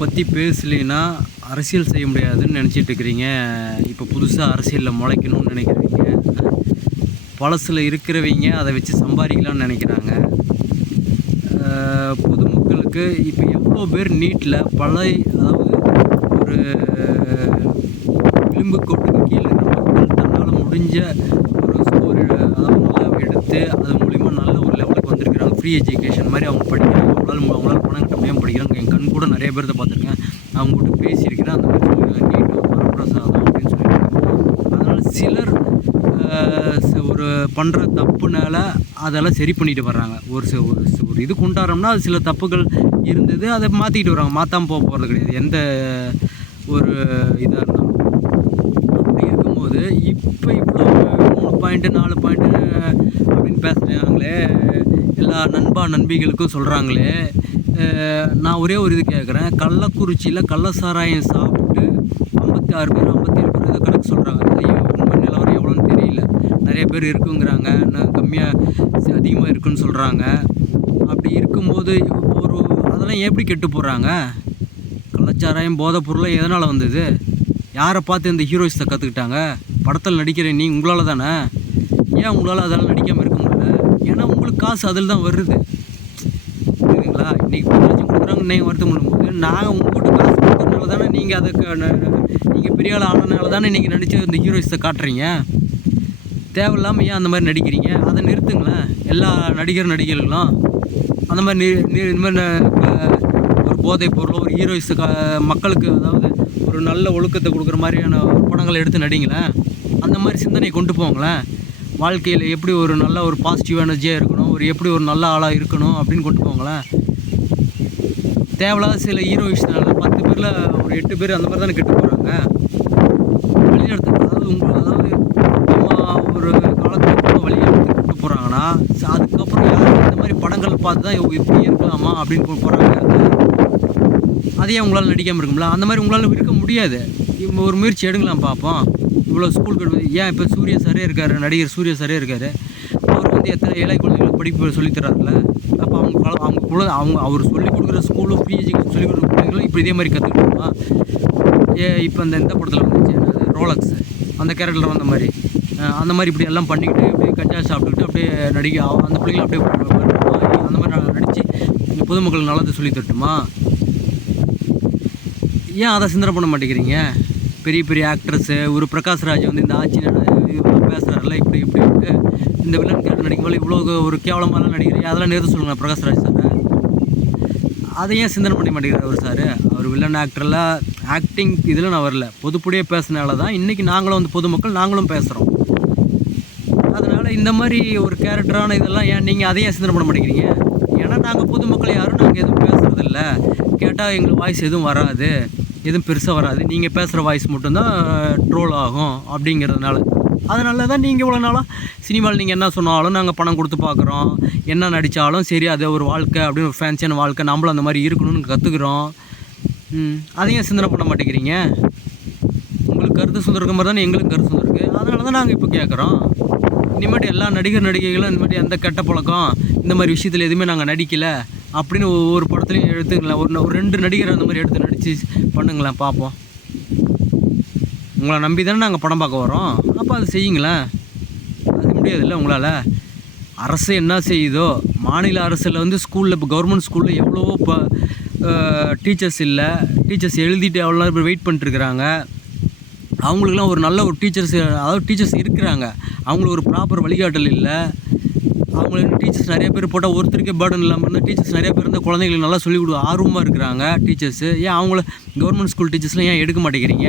பற்றி பேசலைன்னா அரசியல் செய்ய முடியாதுன்னு நினச்சிட்டு இருக்கிறீங்க. இப்போ புதுசாக அரசியலில் முளைக்கணும்னு நினைக்கிறீங்க. பழசில் இருக்கிறவங்க அதை வச்சு சம்பாதிக்கலாம்னு நினைக்கிறாங்க. பொதுமக்களுக்கு இப்போ எவ்வளோ பேர் நீட்டில் அதாவது ஒரு விளிம்பு கோட்டுக்கு கீழே இருக்கிற மக்கள் தன்னால் முடிஞ்ச ஒரு அதாவது நல்லா எடுத்து அது மூலிமா நல்ல ஒரு லெவலுக்கு வந்திருக்கிறாங்க. ஃப்ரீ எஜுகேஷன் மாதிரி அவங்க படிக்கிறாங்க. அவங்களால பணம் கம்மியாக படிக்கிறாங்க. என் கண் கூட நிறைய பேர்த்த பார்த்துருக்கேன். அவங்ககிட்ட பேசியிருக்கிறேன். அந்த மாதிரி சொல்லுங்கள் நீட்டு வரப்பிரசாதம் அப்படின்னு சொல்லியிருக்காங்க. அதனால் சிலர் ஒரு பண்ணுற தப்புனால அதெல்லாம் சரி பண்ணிட்டு வர்றாங்க. ஒரு இது கொண்டாடுறோம்னா அது சில தப்புகள் இருந்தது, அதை மாற்றிக்கிட்டு வர்றாங்க. மாற்றாமல் போகிறது கிடையாது எந்த ஒரு இதாக இருந்தாலும். அப்படி இருக்கும்போது இப்போ இவ்வளோ 3 பாயிண்ட்டு 4 பாயிண்ட்டு அப்படின்னு பேசுகிறாங்களே, எல்லா நண்பிகளுக்கும் சொல்கிறாங்களே. நான் ஒரே ஒரு இது கேட்குறேன். கள்ளக்குறிச்சியில் கள்ள சாராயம் சாப்பிட்டு 56 பேர் 57 பேர் இதை கணக்கு சொல்கிறாங்க. உண்மை நிலவரம் எவ்வளோன்னு தெரியல. நிறைய பேர் இருக்குங்கிறாங்க, இன்னும் கம்மியாக அதிகமாக இருக்குன்னு சொல்கிறாங்க. அப்படி இருக்கும்போது அதெல்லாம் எப்படி கெட்டு போகிறாங்க? கள்ளச்சாராயம் போதைப் பொருள் எதனால் வந்தது? யாரை பார்த்து இந்த ஹீரோயிஸை கற்றுக்கிட்டாங்க? படத்தில் நடிக்கிற உங்களால் தானே. ஏன் உங்களால் அதெல்லாம் நடிக்காமல் இருக்க முடியல? ஏன்னா உங்களுக்கு காசு அதில் தான் வருது. புரியுதுங்களா? இன்றைக்கி 10 லட்சம் கொடுக்குறாங்க, நீங்கள் வருத்தம் பண்ணும்போது நாங்கள் உங்கள்கிட்ட காசு கொடுக்குறதுனால தானே நீங்கள் நீங்கள் பெரிய ஆள் ஆனதுனால தானே நீங்கள் நடித்து இந்த ஹீரோயிஸை காட்டுறீங்க. தேவையில்லாமல் ஏன் அந்த மாதிரி நடிக்கிறீங்க? அதை நிறுத்துங்களேன். எல்லா நடிகர்களும் அந்த மாதிரி இந்த மாதிரி ஒரு போதைப் பொருள் ஒரு ஹீரோயிஸு மக்களுக்கு அதாவது ஒரு நல்ல ஒழுக்கத்தை கொடுக்குற மாதிரியான படங்களை எடுத்து நடிங்களேன். அந்த மாதிரி சிந்தனையை கொண்டு போங்களேன். வாழ்க்கையில் எப்படி ஒரு நல்ல ஒரு பாசிட்டிவ் எனர்ஜியாக இருக்கணும், எப்படி ஒரு நல்ல ஆளாக இருக்கணும் அப்படின்னு கொண்டு போங்களேன். தேவையில்லாத சில ஹீரோயிஸ்னால 10 பேரில் ஒரு 8 பேர் அந்த மாதிரி தானே கெட்டு போகிறாங்க. வழிநடத்து அதாவது ஒரு காலத்தில் வழிநடத்து கொண்டு போகிறாங்கன்னா அதுக்கப்புறம் யாரும் இந்த மாதிரி படங்கள் பார்த்து தான் இப்படி இருக்கலாமா அப்படின்னு போகிறாங்க. அதையே உங்களால் நடிக்காமல் இருக்கும்ல? அந்த மாதிரி உங்களால் இருக்க முடியாது. இப்போ ஒரு முயற்சி எடுங்களாம் பார்ப்போம். இவ்வளோ ஸ்கூலுக்கு ஏன் இப்போ சூர்யா சாரே இருக்கார், நடிகர் சூர்யா சாரே இருக்கார். அவர் வந்து எத்தனை ஏழை குழந்தைங்களுக்கு படிப்பு சொல்லித்தராருல. அப்போ அவர் சொல்லிக் கொடுக்குற ஸ்கூலும் ஃப்ரீ எஜுகேஷன் சொல்லிக் கொடுக்குற பிள்ளைங்களும் இப்போ இதே மாதிரி கற்றுக்கணுமா? இப்போ இந்த படத்தில் வந்துச்சு ரோலக்ஸ், அந்த கேரக்டரில் வந்த மாதிரி அந்த மாதிரி இப்படி எல்லாம் பண்ணிக்கிட்டு இப்படி கஞ்சா சாப்பிட்டுக்கிட்டு அப்படியே அந்த பிள்ளைங்களும் அப்படியே அந்த மாதிரி நடித்து பொதுமக்கள் நல்லது சொல்லி தட்டுமா? ஏன் அதை சிந்தனை பண்ண மாட்டேங்கிறீங்க? பெரிய பெரிய ஆக்ட்ரஸ்ஸு ஒரு பிரகாஷ்ராஜ் வந்து இந்த ஆட்சி பேசுகிறாருல இப்படி இந்த வில்லன் கேரக்டர் நடிக்கும்போது இவ்வளோ ஒரு கேவலமாலாம் நடிக்கிறீங்க. அதெல்லாம் நேர்த்து சொல்லுங்கள் பிரகாஷ்ராஜ் சார். அதை ஏன் சிந்தனை பண்ண மாட்டேங்கிறார் அவர் சார்? அவர் வில்லன் ஆக்டரில் ஆக்டிங் இதில் நான் வரல, பொதுப்படியே பேசுனால தான் இன்றைக்கி நாங்களும் வந்து பொதுமக்கள் நாங்களும் பேசுகிறோம். அதனால் இந்த மாதிரி ஒரு கேரக்டரான இதெல்லாம் ஏன் நீங்கள் அதையே சிந்தனை பண்ண மாட்டேங்கிறீங்க? ஏன்னா நாங்கள் பொதுமக்கள் யாரும் நாங்கள் எதுவும் பேசுகிறதில்ல. கேட்டால் எங்கள் வாய்ஸ் எதுவும் வராது, எதுவும் பெருசாக வராது. நீங்கள் பேசுகிற வாய்ஸ் மட்டும்தான் ட்ரோல் ஆகும் அப்படிங்கிறதுனால. அதனால தான் நீங்கள் இவ்வளோ நாளாக சினிமாவில் நீங்கள் என்ன சொன்னாலும் நாங்கள் பணம் கொடுத்து பார்க்குறோம். என்ன நடித்தாலும் சரி, அது ஒரு வாழ்க்கை அப்படின்னு ஒரு ஃபேன்சியான வாழ்க்கை, நம்மளும் அந்த மாதிரி இருக்கணும்னு கற்றுக்குறோம். அதையும் சிந்தனை பண்ண மாட்டேங்கிறீங்க. உங்களுக்கு கருத்து சுதந்திரம் மாதிரி தானே எங்களுக்கு கருத்து சுதந்திரம் இருக்குது. அதனால தான் நாங்கள் இப்போ கேட்குறோம். இனிமேட்டு எல்லா நடிகைகளும் இந்த மாதிரி எந்த கெட்ட பழக்கம் இந்த மாதிரி விஷயத்தில் எதுவுமே நாங்கள் நடிக்கலை அப்படின்னு ஒவ்வொரு படத்துலையும் எடுத்துங்களேன். ஒரு 2 நடிகர் அந்த மாதிரி எடுத்து நடித்து பண்ணுங்களேன் பார்ப்போம். உங்களை நம்பி தானே நாங்கள் படம் பார்க்க வரோம். அப்போ அது செய்யுங்களேன். அது முடியாதுல்ல உங்களால். அரசு என்ன செய்யுதோ, மாநில அரசில் வந்து ஸ்கூலில் இப்போ கவர்மெண்ட் ஸ்கூலில் எவ்வளவோ இப்போ டீச்சர்ஸ் இல்லை, டீச்சர்ஸ் எழுதிட்டு எவ்வளோ நேரம் வெயிட் பண்ணிட்டுருக்குறாங்க. அவங்களுக்குலாம் ஒரு நல்ல ஒரு டீச்சர்ஸ் இருக்கிறாங்க, அவங்களுக்கு ஒரு ப்ராப்பர் வழிகாட்டல் இல்லை. அவங்களுக்கு டீச்சர்ஸ் நிறைய பேர் போட்டால் ஒருத்தருக்கே பேர்டன் இல்லாமல் இருந்தால் டீச்சர்ஸ் நிறைய பேர் இருந்தால் குழந்தைங்களுக்கு நல்லா சொல்லிக் கொடுக்க ஆர்வமாக இருக்கிறாங்க டீச்சர்ஸு. ஏன் அவங்கள கவர்மெண்ட் ஸ்கூல் டீச்சர்ஸ்லாம் ஏன் எடுக்க மாட்டேங்கிறீங்க?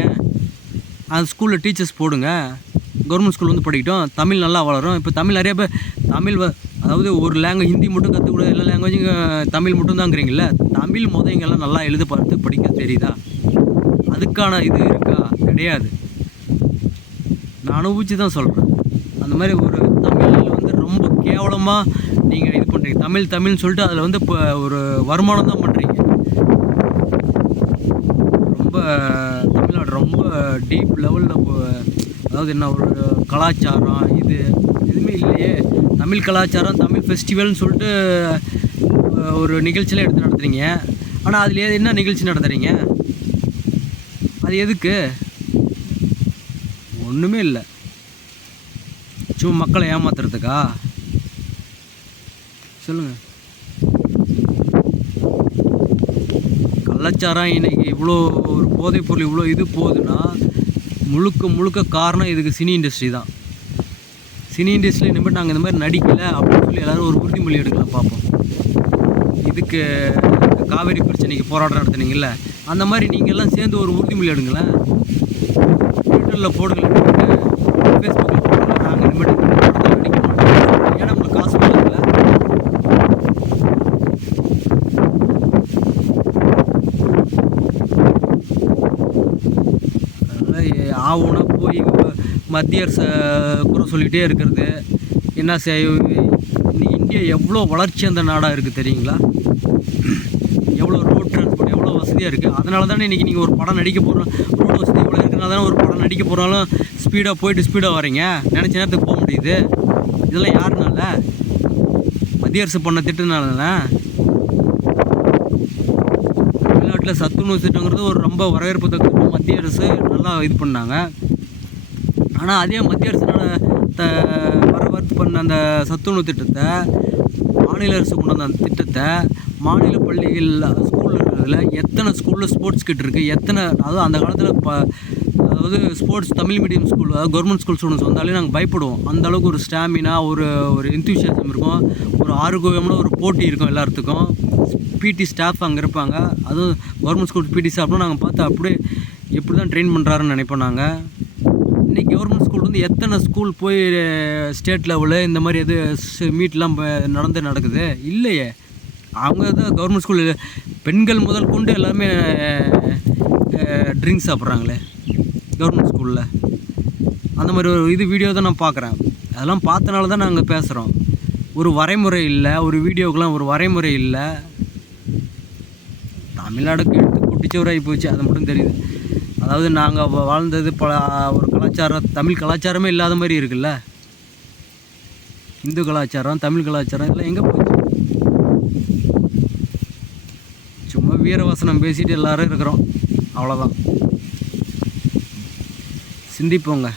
அந்த ஸ்கூலில் டீச்சர்ஸ் போடுங்க. கவர்மெண்ட் ஸ்கூல் வந்து படிக்கட்டும், தமிழ் நல்லா வளரும். இப்போ தமிழ் நிறைய பேர் அதாவது ஒரு லாங்குவேஜ் ஹிந்தி மட்டும் கற்றுக்கூட எல்லா லாங்குவேஜும் தமிழ் மட்டும் தாங்கிறீங்கள. தமிழ் இங்கெல்லாம் நல்லா எழுத பார்த்து படிக்க தெரியுதா? அதுக்கான இது இருக்கா? கிடையாது. நான் அனுபவிச்சு தான் சொல்கிறேன். அந்த மாதிரி ஒரு தமிழில் வந்து ரொம்ப கேவலமாக நீங்கள் இது பண்ணுறீங்க. தமிழ்னு சொல்லிட்டு அதில் வந்து இப்போ ஒரு வருமானம் தான் பண்ணுறீங்க. ரொம்ப தமிழ்நாடு ரொம்ப டீப் லெவலில் அதாவது என்ன ஒரு கலாச்சாரம் இது எதுவுமே இல்லையே. தமிழ் கலாச்சாரம் தமிழ் ஃபெஸ்டிவல்னு சொல்லிட்டு ஒரு நிகழ்ச்சியில் எடுத்து நடத்துகிறீங்க. ஆனால் அதில் என்ன நிகழ்ச்சி நடத்துகிறீங்க? அது எதுக்கு? ஒன்றுமே இல்லை, சும்மா மக்களை ஏமாத்துறதுக்கா? சொல்லுங்கள். கள்ளச்சாரம் இன்னைக்கு இவ்வளோ ஒரு போதைப்பொருள் இவ்வளோ இது போகுதுன்னா முழுக்க முழுக்க காரணம் இதுக்கு சினி இண்டஸ்ட்ரி தான். சினி இண்டஸ்ட்ரியில் இனிமேல் நாங்கள் இந்த மாதிரி நடிக்கலை அப்படின்னு சொல்லி எல்லோரும் ஒரு உறுதிமொழி எடுக்கலாம் பார்ப்போம். இதுக்கு காவேரி பிரச்சனைக்கு போராட்டம் நடத்துனீங்கல்ல, அந்த மாதிரி நீங்கள் எல்லாம் சேர்ந்து ஒரு உறுதிமொழி எடுங்களேன். ட்விட்டரில் போடுங்க, ஃபேஸ்புக்கில் போடுங்க, நாங்கள் இனிமேல் படத்தில் நடிக்க மாட்டோம். ஏன்னா உங்களுக்கு காசு போடுங்கள. அதனால் ஆவுனா போய் மத்திய அரசை குறை சொல்லிகிட்டே இருக்கிறது என்ன இன்னைக்கு இந்தியா எவ்வளோ வளர்ச்சி அந்த நாடாக இருக்குது தெரியுங்களா? எவ்வளோ ரோட் டிரான்ஸ்போர்ட் எவ்வளோ வசதியாக இருக்குது. அதனால தானே இன்றைக்கி நீங்கள் ஒரு படம் நடிக்க போகிறோம், ரோடு வசதி எவ்வளோ இருக்குதுனால தானே ஒரு படம் நடிக்க போகிறாலும் ஸ்பீடாக போயிட்டு ஸ்பீடாக வரீங்க, நினச்ச நேரத்துக்கு போக முடியுது. இதெல்லாம் யாருனால? மத்திய அரசு பண்ண திட்டனால. தமிழ்நாட்டில் சத்துணவு திட்டங்கிறது ஒரு ரொம்ப வரவேற்பு தக்க மத்திய அரசு நல்லா இது பண்ணாங்க. ஆனால் அதே மத்திய அரசுனால வரவேற்பு பண்ண அந்த சத்துணவு திட்டத்தை, மாநில அரசு கொண்டு வந்த அந்த திட்டத்தை மாநில பள்ளிகள் ஸ்கூலில் இருக்கிறதுல எத்தனை ஸ்கூலில் ஸ்போர்ட்ஸ் கிட் இருக்குது, எத்தனை, அதாவது அந்த காலத்தில் அதாவது ஸ்போர்ட்ஸ் தமிழ் மீடியம் ஸ்கூல், அதாவது கவர்மெண்ட் ஸ்கூல் ஸ்டூடெண்ட்ஸ் வந்தாலே நாங்கள் பயப்படுவோம். அந்தளவுக்கு ஒரு ஸ்டாமினா, ஒரு எந்தூசியாசம் இருக்கும், ஒரு ஆரோக்கியமான ஒரு போட்டி இருக்கும் எல்லாத்துக்கும். பிடி ஸ்டாஃப் அங்கே இருப்பாங்க. அதுவும் கவர்மெண்ட் ஸ்கூல் பிடி ஸ்டாஃப்லாம் நாங்கள் பார்த்து அப்படியே எப்படி தான் ட்ரெயின் பண்ணுறாருன்னு நினைப்போம் நாங்கள். இன்றைக்கி கவர்மெண்ட் ஸ்கூல் வந்து எத்தனை ஸ்கூல் போய் ஸ்டேட் லெவலு இந்த மாதிரி எது மீட்லாம் நடக்குது இல்லையே. அவங்க தான் கவர்மெண்ட் ஸ்கூல் பெண்கள் முதல் கொண்டு எல்லாமே ட்ரிங்க்ஸ் சாப்பிட்றாங்களே கவர்மெண்ட் ஸ்கூலில். அந்த மாதிரி ஒரு வீடியோ தான் நான் பார்க்குறேன். அதெல்லாம் பார்த்தனால தான் நாங்கள் பேசுகிறோம். ஒரு வரைமுறை இல்லை, ஒரு வீடியோக்கெலாம் ஒரு வரைமுறை இல்லை. தமிழ்நாடுக்கு எடுத்து குட்டிச்சோராகி போச்சு, அது மட்டும் தெரியுது. அதாவது நாங்கள் வாழ்ந்தது ஒரு கலாச்சாரம், தமிழ் கலாச்சாரமே இல்லாத மாதிரி இருக்குல்ல. இந்து கலாச்சாரம், தமிழ் கலாச்சாரம் இதெல்லாம் எங்கே போச்சு? சும்மா வீரவசனம் பேசிட்டு எல்லாரும் இருக்கிறோம், அவ்வளோதான். சிந்திப்போங்க.